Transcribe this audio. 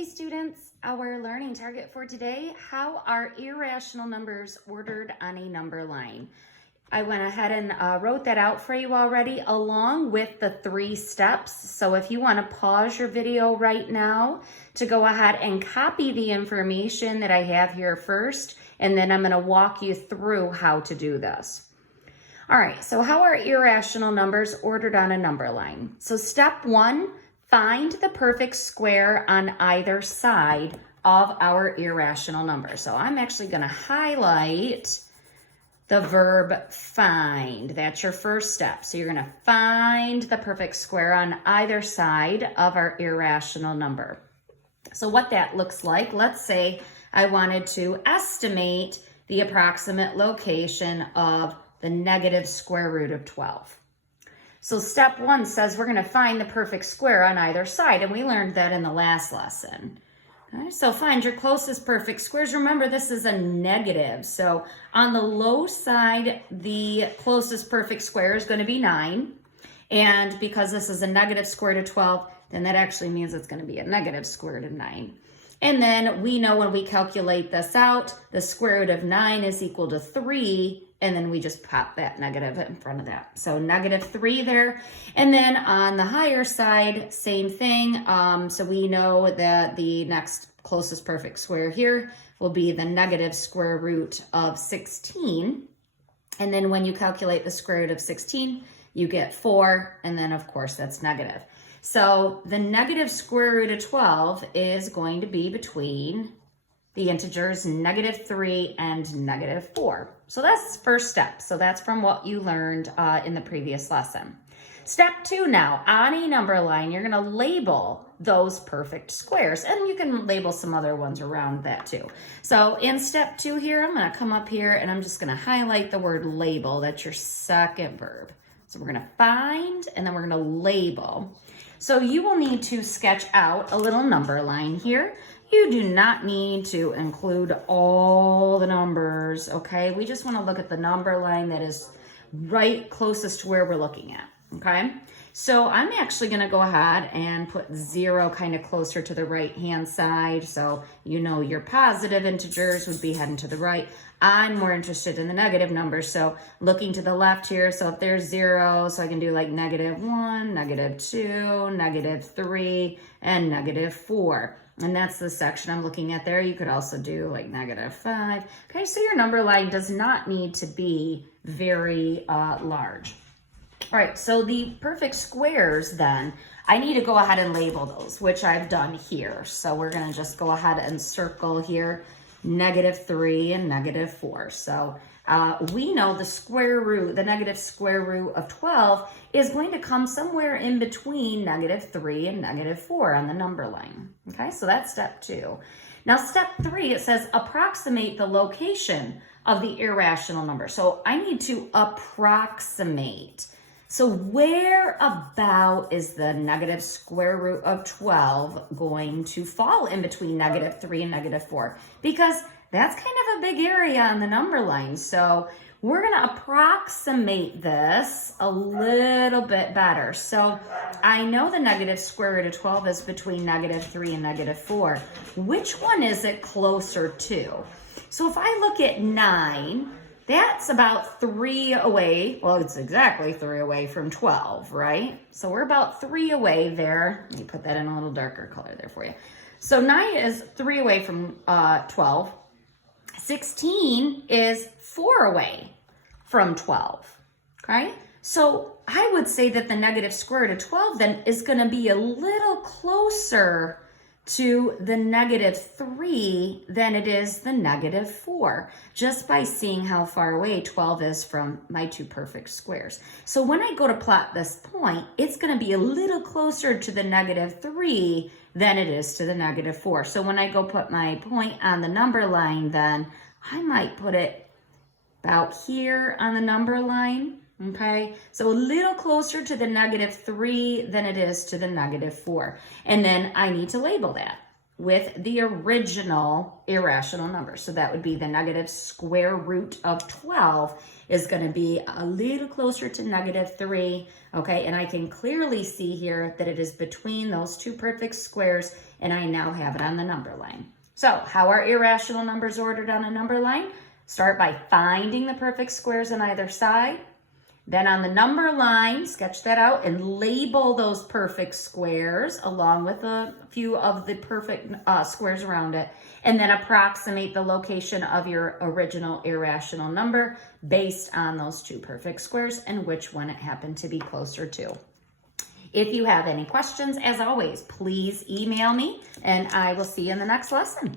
Hi students, our learning target for today, how are irrational numbers ordered on a number line? I went ahead and wrote that out for you already along with the 3 steps. So if you want to pause your video right now to go ahead and copy the information that I have here first, and then I'm going to walk you through how to do this. All right, so how are irrational numbers ordered on a number line? So step 1, find the perfect square on either side of our irrational number. So I'm actually going to highlight the verb find. That's your first step. So you're going to find the perfect square on either side of our irrational number. So what that looks like, let's say I wanted to estimate the approximate location of the negative square root of 12. So step 1 says we're going to find the perfect square on either side, and we learned that in the last lesson. Okay, so find your closest perfect squares. Remember, this is a negative. So on the low side, the closest perfect square is going to be 9. And because this is a negative square root of 12, then that actually means it's going to be a negative square root of 9. And then we know when we calculate this out, the square root of 9 is equal to 3. And then we just pop that negative in front of that. So negative 3 there. And then on the higher side, same thing. So we know that the next closest perfect square here will be the negative square root of 16. And then when you calculate the square root of 16, you get 4. And then, of course, that's negative. So the negative square root of 12 is going to be between the integers negative 3 and negative 4. So that's the first step. So that's from what you learned in the previous lesson. Step 2 now, on a number line, you're going to label those perfect squares. And you can label some other ones around that too. So in step 2 here, I'm going to come up here and I'm just going to highlight the word label. That's your second verb. So we're going to find and then we're going to label. So you will need to sketch out a little number line here. You do not need to include all the numbers, okay? We just want to look at the number line that is right closest to where we're looking at, okay? So I'm actually going to go ahead and put 0 kind of closer to the right-hand side. So you know your positive integers would be heading to the right. I'm more interested in the negative numbers. So looking to the left here, so if there's 0, so I can do like negative 1, negative 2, negative 3, and negative 4. And that's the section I'm looking at there. You could also do like negative 5. Okay, so your number line does not need to be very large. All right, so the perfect squares then, I need to go ahead and label those, which I've done here. So we're going to just go ahead and circle here negative 3 and negative 4. So we know the square root, the negative square root of 12 is going to come somewhere in between negative 3 and negative 4 on the number line. Okay, so that's step 2. Now step 3, it says approximate the location of the irrational number. So I need to approximate. So where about is the negative square root of 12 going to fall in between negative 3 and negative 4? Because that's kind of a big area on the number line. So we're going to approximate this a little bit better. So I know the negative square root of 12 is between negative 3 and negative 4. Which one is it closer to? So if I look at 9, that's about 3 away. Well, it's exactly 3 away from 12, right? So we're about 3 away there. Let me put that in a little darker color there for you. So 9 is 3 away from 12. 16 is 4 away from 12, okay? So I would say that the negative square root of 12 then is going to be a little closer to the negative 3 than it is the negative 4, just by seeing how far away 12 is from my 2 perfect squares. So when I go to plot this point, it's going to be a little closer to the negative 3 than it is to the negative 4. So when I go put my point on the number line, then I might put it about here on the number line. Okay, so a little closer to the negative 3 than it is to the negative 4. And then I need to label that. with the original irrational number. So that would be the negative square root of 12 is going to be a little closer to negative 3, okay? And I can clearly see here that it is between those two perfect squares, and I now have it on the number line. So how are irrational numbers ordered on a number line? Start by finding the perfect squares on either side. Then on the number line, sketch that out and label those perfect squares along with a few of the perfect squares around it. And then approximate the location of your original irrational number based on those two perfect squares and which one it happened to be closer to. If you have any questions, as always, please email me and I will see you in the next lesson.